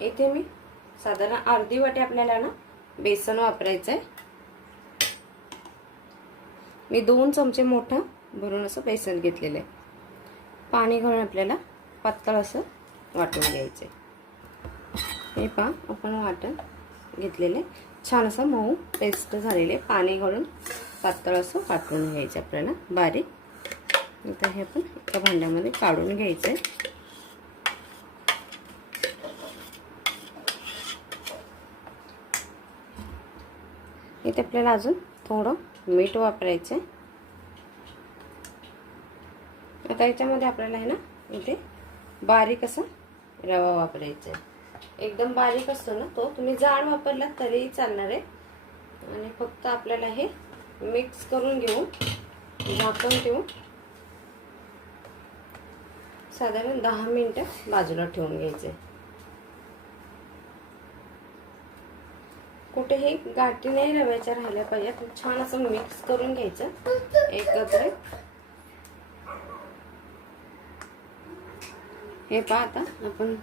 इथे मी साधारण अर्धी वाटी आपल्याला ना बेसन वापरायचं आहे मी दोन चमचे मोठं भरून असं बेसन घेतलेलं आहे पाणी घालून आपल्याला पातळ असं वाटून घ्यायचं आहे हे पहा आपण वाटण घेतलेले छान असं मऊ पेस्ट झालेले पाणी घालून पातळ असं वाटून घ्यायचं आपल्याला बारीक. आता हे आपण एका भांड्यामध्ये काढून घ्यायचं आहे इथे आपल्याला अजून थोडं मीठ वापरायचं आहे आता याच्यामध्ये आपल्याला आहे ना इथे बारीक असा रवा वापरायचा आहे एकदम बारीक असतो ना तो तुम्ही जाड वापरला तरीही चालणार आहे. आणि फक्त आपल्याला हे मिक्स करून घेऊ झाकून ठेवू साधारण दहा मिनटं बाजूला ठेवून घ्यायचे कुठेही गाठी नाही रव्याच्या राहिल्या पाहिजेत. छान असं मिक्स करून घ्यायचं. एकत्र. हे पहा आता आपण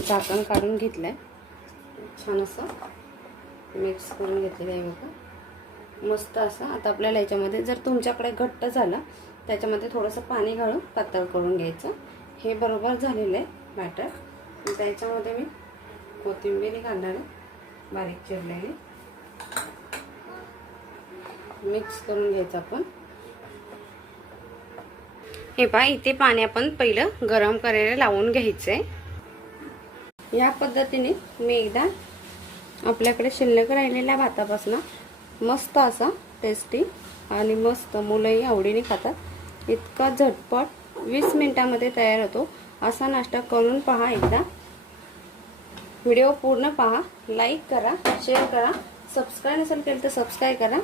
झाकण काढून घेतलंय. छान असं मिक्स करून घेतलेलं आहे बघा. मस्त असं. आता आपल्याला याच्यामध्ये जर तुमच्याकडे घट्ट झालं त्याच्यामध्ये थोडंसं पाणी घालून पातळ करून घ्यायचं. हे बरोबर झालेलं आहे बॅटर त्याच्यामध्ये मी कोथिंबीर घालणार आहे. बारीक आहे मिक्स करून घ्यायचं आपण. हे पहा इथे पाणी आपण पहिलं गरम करायला लावून घ्यायचं आहे या पद्धतीने मी एकदा आपल्याकडे शिल्लक राहिलेल्या भातापासून मस्त असा टेस्टी आणि मस्त मुलंही आवडीने खातात. इतका झटपट वीस मिनिटामध्ये तयार होतो. असा नाश्ता करून पहा एकदा. व्हिडिओ पूर्ण पहा लाईक करा शेअर करा सबस्क्राईब नसेल केलं तर सबस्क्राईब करा.